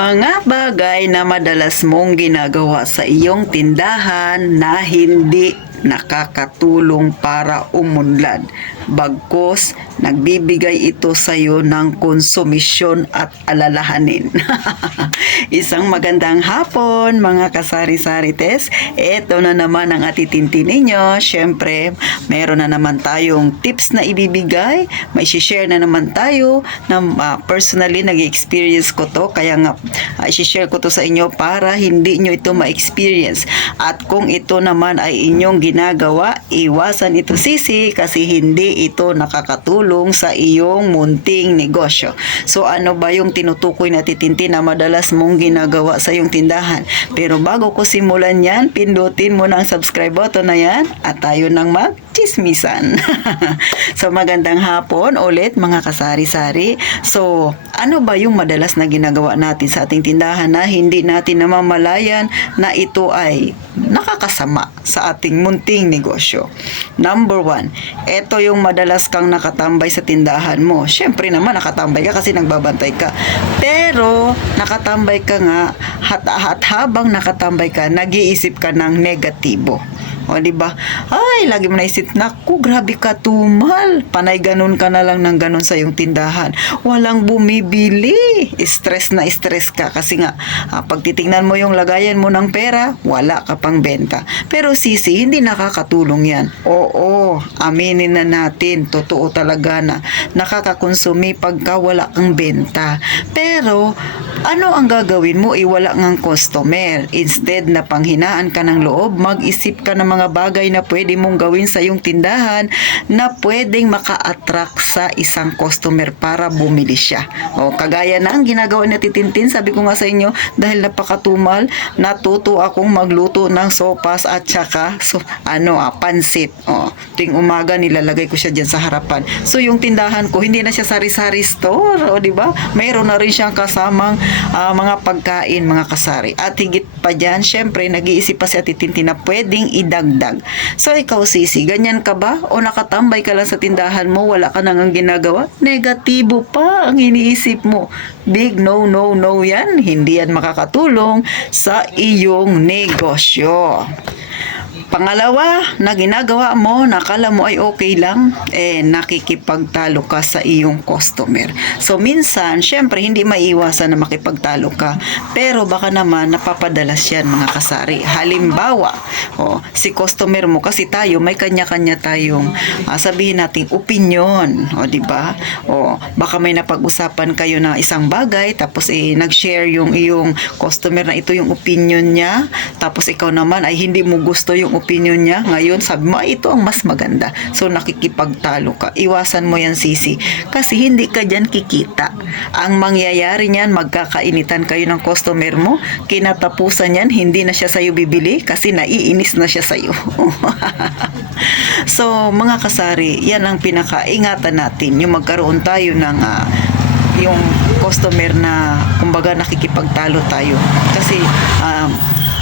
Mga bagay na madalas mong ginagawa sa iyong tindahan na hindi nakakatulong para umunlad. Bagkus, nagbibigay ito sa iyo ng konsumisyon at alalahanin. Isang magandang hapon, mga kasari-sarites. Ito na naman ang atitintin ninyo. Siyempre, meron na naman tayong tips na ibibigay. May share na naman tayo na personally nag-experience ko to. Kaya nga, i-share ko to sa inyo para hindi nyo ito ma-experience. At kung ito naman ay inyong ginagawa, iwasan ito sisi kasi hindi ito nakakatulong sa iyong munting negosyo. So ano ba yung tinutukoy na titintin na madalas mong ginagawa sa iyong tindahan? Pero bago ko simulan yan, pindutin mo na ang subscribe button na yan at tayo nang magchismisan. So magandang hapon ulit mga kasari-sari. So ano ba yung madalas na ginagawa natin sa ating tindahan na hindi natin namamalayan na ito ay nakakasama sa ating munting negosyo? Number 1, ito yung madalas kang nakatambay sa tindahan mo. Siyempre naman nakatambay ka kasi nagbabantay ka. Pero nakatambay ka nga at habang nakatambay ka, nag-iisip ka ng negatibo. O, diba? Ay, lagi mo naisip, naku, grabe ka tumal. Panay ganun ka na lang ng ganun sa iyong tindahan. Walang bumibili. Stress na stress ka kasi nga, pag titingnan mo yung lagayan mo ng pera, wala ka pang benta. Pero sisi, hindi nakakatulong yan. Oo, aminin na natin, totoo talaga na nakakakonsumi pagka wala kang benta. Pero, ano ang gagawin mo? Wala ngang customer. Instead na panghinaan ka ng loob, mag-isip ka ng mga bagay na pwede mong gawin sa iyong tindahan na pwedeng maka-attract sa isang customer para bumili siya. O, kagaya na ang ginagawa ni Titintin, sabi ko nga sa inyo, dahil napakatumal, natuto akong magluto ng sopas at saka pansit. O, ting umaga nilalagay ko siya dyan sa harapan. So yung tindahan ko, hindi na siya sari-sari store, o di ba? Mayroon na rin siyang kasamang mga pagkain, mga kasari. At higit pa dyan, syempre, nag-iisip pa si Titintin na pwedeng idagdag. So ikaw sisi, ganyan ka ba? O nakatambay ka lang sa tindahan mo, wala ka nang ginagawa? Negatibo pa ang iniisip mo. Big no, no, no yan. Hindi yan makakatulong sa iyong negosyo. Pangalawa na ginagawa mo, nakala mo ay okay lang, nakikipagtalo ka sa iyong customer. So minsan, syempre hindi maiwasan na makipagtalo ka, pero baka naman napapadalas yan mga kasari. Halimbawa, si customer mo, kasi tayo may kanya-kanya tayong sabihin nating opinion, di ba? Baka may napag-usapan kayo na isang bagay, tapos nag-share yung iyong customer na ito yung opinion niya, tapos ikaw naman ay hindi mo gusto yung opinion niya. Ngayon, sabi mo, ito ang mas maganda. So, nakikipagtalo ka. Iwasan mo yan, sisi. Kasi hindi ka dyan kikita. Ang mangyayari niyan, magkakainitan kayo ng customer mo. Kinatapusan yan, hindi na siya sa'yo bibili kasi naiinis na siya sa'yo. So, mga kasari, yan ang pinakaingatan natin. Yung magkaroon tayo ng yung customer na, kumbaga, nakikipagtalo tayo. Kasi,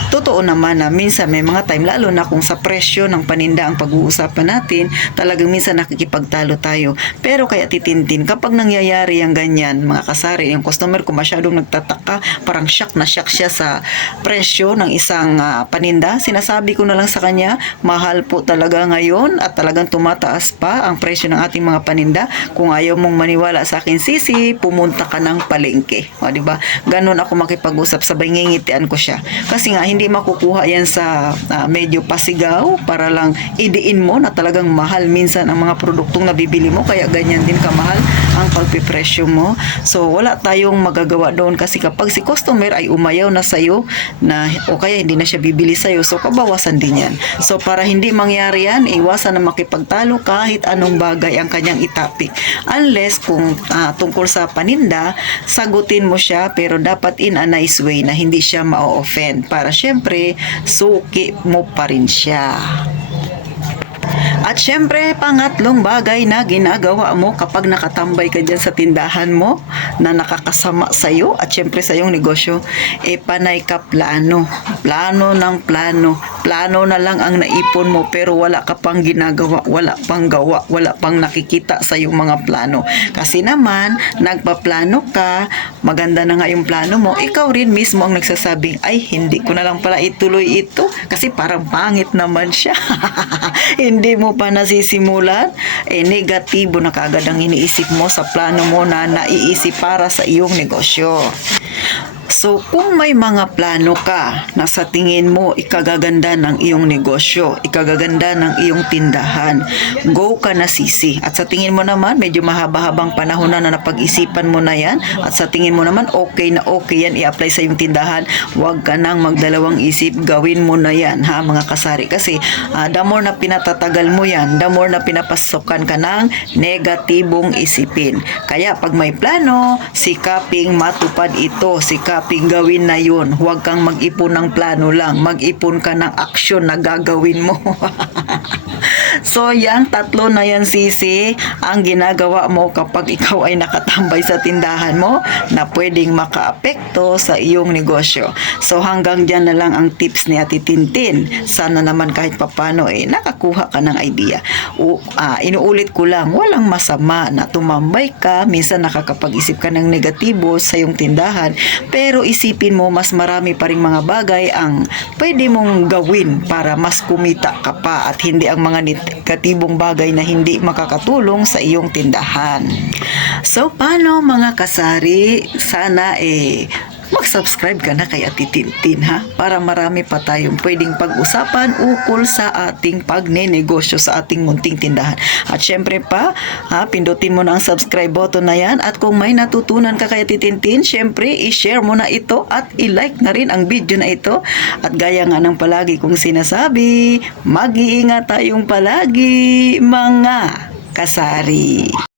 totoo naman na minsan may mga time, lalo na kung sa presyo ng paninda ang pag-uusapan natin, talagang minsan nakikipagtalo tayo. Pero kaya Titintin, kapag nangyayari ang ganyan, mga kasari, yung customer ko masyadong nagtataka, parang shock na shock siya sa presyo ng isang paninda, sinasabi ko na lang sa kanya, mahal po talaga ngayon at talagang tumataas pa ang presyo ng ating mga paninda. Kung ayaw mong maniwala sa akin, sisi, pumunta ka ng palengke. O, diba? Ganun ako makipag-usap, sabay ngingitian ko siya. Kasi nga, hindi makukuha yan sa medyo pasigaw para lang idiin mo na talagang mahal minsan ang mga produktong nabibili mo, kaya ganyan din kamahal ang pagpipresyo mo. So wala tayong magagawa doon kasi kapag si customer ay umayaw na sa'yo na, o kaya hindi na siya bibili sa'yo, so kabawasan din yan. So para hindi mangyari yan, iwasan na makipagtalo kahit anong bagay ang kanyang itapik. Unless kung tungkol sa paninda, sagutin mo siya pero dapat in a nice way na hindi siya ma-offend para syempre, suki mo pa rin siya. At syempre, pangatlong bagay na ginagawa mo kapag nakatambay ka dyan sa tindahan mo na nakakasama sa'yo at syempre sa iyong negosyo, panay ka plano. Plano ng plano. Plano na lang ang naipon mo pero wala ka pang ginagawa, wala pang gawa, wala pang nakikita sa iyong mga plano. Kasi naman, nagpaplano ka, maganda na nga yung plano mo, ikaw rin mismo ang nagsasabing, ay, hindi ko na lang pala ituloy ito kasi parang pangit naman siya. Hindi mo pa nasisimulan, negatibo na kaagad ang iniisip mo sa plano mo na naiisip para sa iyong negosyo. So, kung may mga plano ka na sa tingin mo ikagaganda ng iyong negosyo, ikagaganda ng iyong tindahan, go ka na sisi. At sa tingin mo naman, medyo mahaba-habang panahon na napag-isipan mo na yan, at sa tingin mo naman, okay na okay yan, i-apply sa iyong tindahan, huwag ka nang magdalawang isip, gawin mo na yan, ha, mga kasari. Kasi, the more na pinatatagal mo yan, the more na pinapasokan ka ng negatibong isipin. Kaya, pag may plano, sikaping matupad ito, sikaping gawin na yun. Huwag kang mag-ipon ng plano lang. Mag-ipon ka ng aksyon na gagawin mo. So, yan, tatlo na yan, sisi, ang ginagawa mo kapag ikaw ay nakatambay sa tindahan mo na pwedeng makaapekto sa iyong negosyo. So, hanggang dyan na lang ang tips ni Ate Tintin. Sana naman kahit papano, nakakuha ka ng idea. Inuulit ko lang, walang masama na tumambay ka, minsan nakakapag-isip ka ng negatibo sa iyong tindahan, pero isipin mo, mas marami pa ring mga bagay ang pwede mong gawin para mas kumita ka pa at hindi ang mga negatibong bagay na hindi makakatulong sa iyong tindahan. So, paano mga kasari? Sana mag-subscribe ka na kay Ate Tintin, ha? Para marami pa tayong pwedeng pag-usapan ukol sa ating pagnenegosyo sa ating munting tindahan. At syempre pa, pindutin mo na ang subscribe button na yan. At kung may natutunan ka kay Ate Tintin, syempre, i-share mo na ito at i-like na rin ang video na ito. At gaya nga ng palagi kong sinasabi, mag-iingat tayong palagi, mga kasari.